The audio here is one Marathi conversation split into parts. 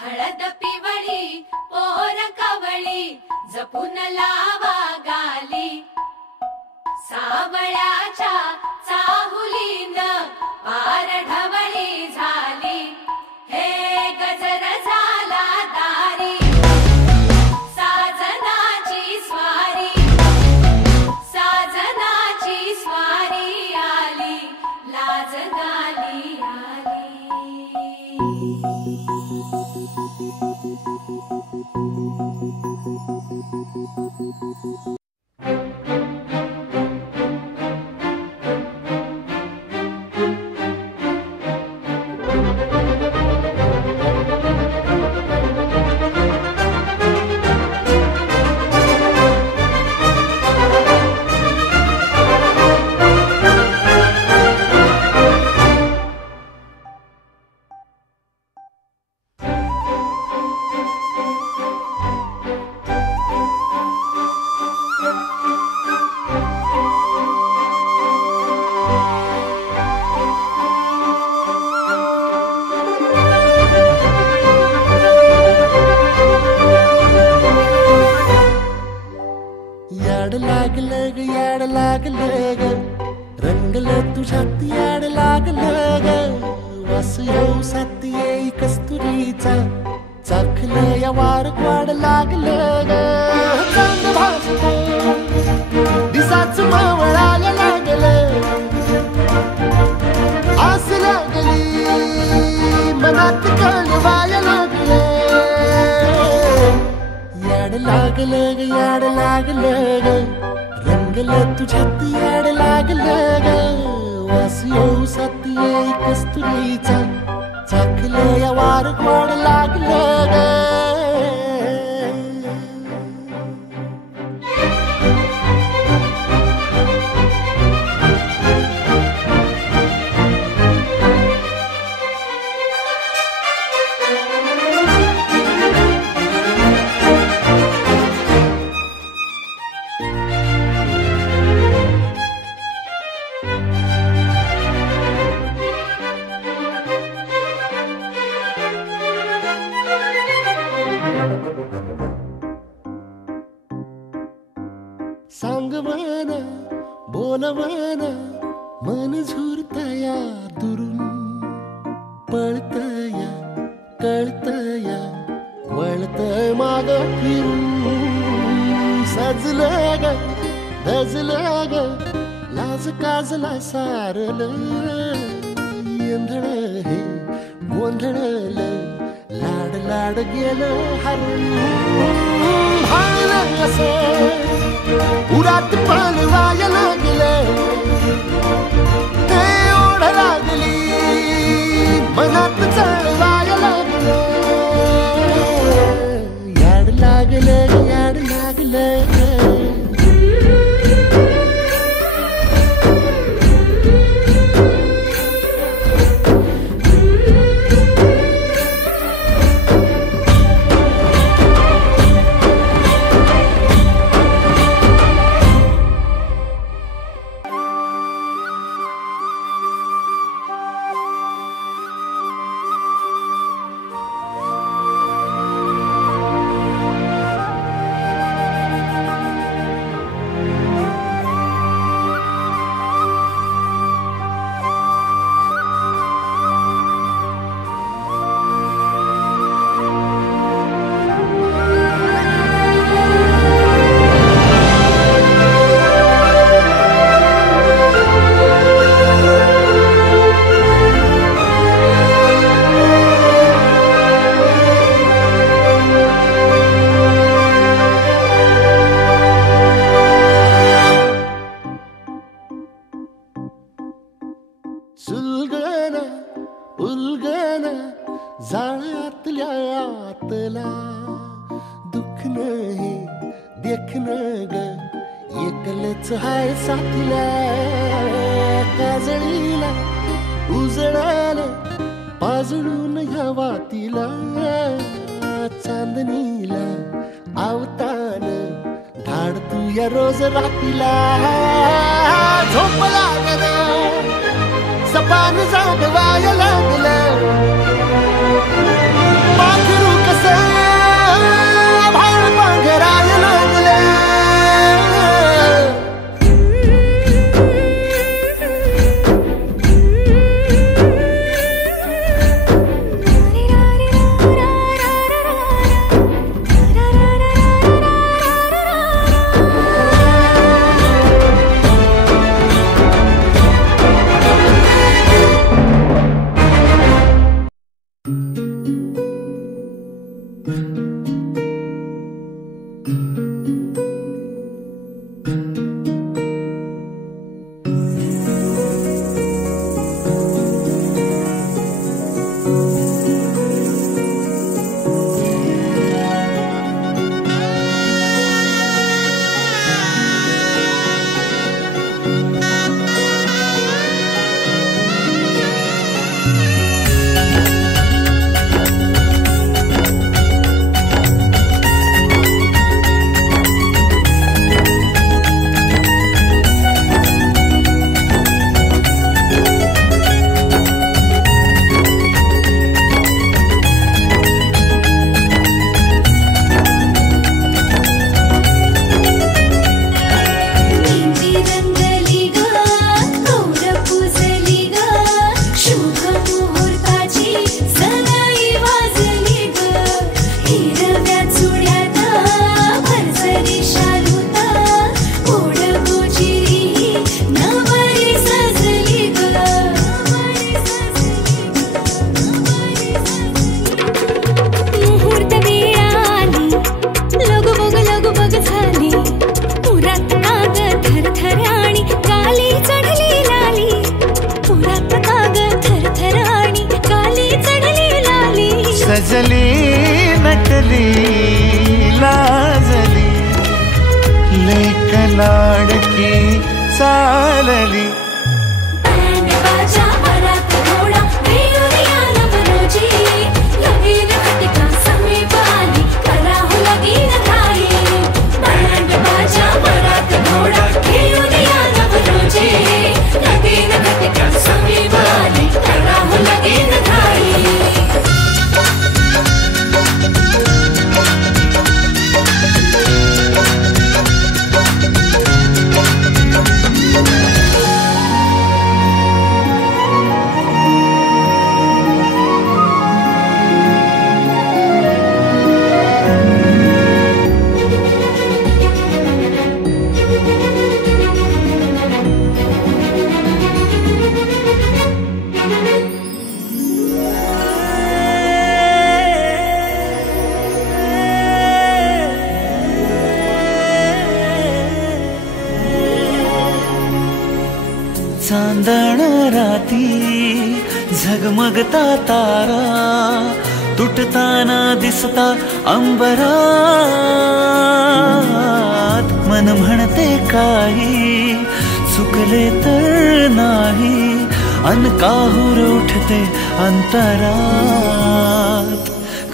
हळद पिवळी पोर कवळी जपून लावा गाली सावळ्याच्या चाहुलीन पार ढवळी झाली हे गजर झाला दारी साजनाची स्वारी आली लाज गाली आली। याड लागलं ग रंगलं तुझ्यात याड लागलं ग वास येऊ साथ येई कस्तुरीचा चाखलं या वार वाड लागलं ग चांद भासतं दिसाच मावळायला लागलं आस लागली मनात कळवायला लागलं याड लागलं ग याड लागलं ग रंगलं तुझ्यात याड लागलं ग वास येऊ साथ येई कस्तुरीचा चाखलं या वार वाड लागलं ग। सांगवान बोलवान मन झुरतया दुरून पळतया कळतया वळतय माग फिरून सजलं ग धजलं ग लाज काजला सारलं येंधळ हे गोंधळलं लाड लाड गेलं हरून भाळलं असं उरात पालवाया लागलं ते ओढ लागली मनात चळवाया लागलं याड लागलं याड लागलं सुलगना उलगना जाळ्यातल्या आतला दुःख नाही देखन ग एकलच हाय साथीला काजळीला उजळाला पाजळून ह्या वातीला चांदणीला आवतान धाड तू या रोज रातीला झोप लागना सपान जागवाया लागलं पाखरू नटली लाजली लेक लाडकी चालली बँड बाजा वरात घोडा रेवरिया नवरोजी लगीन घटिका समीप आली कराहू लगीन घाई बँड बाजा वरात घोडा रेवरिया नवरोजी लगीन घटिका समीप आली कराहू लगीन घाई चांदण राती झगमगता तारा तुटताना दिसता अंबरात मन म्हणते काही चुकले तर नाही अन काहूर उठते अंतरात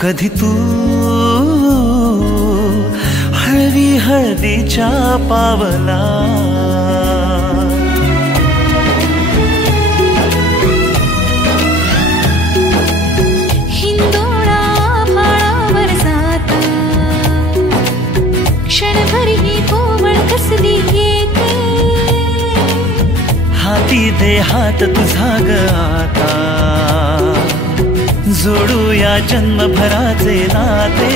कधी तू हळवी हळदीच्या पावला हाती दे हात तुझा ग आता जोडूया जन्मभराचे नाते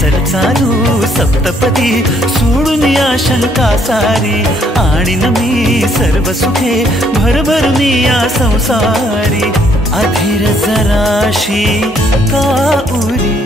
चल चालू सप्तपदी सोडून या शंका सारी आणि मी सर्व सुखे भरभरून या संसारी अधीर जराशी का उरी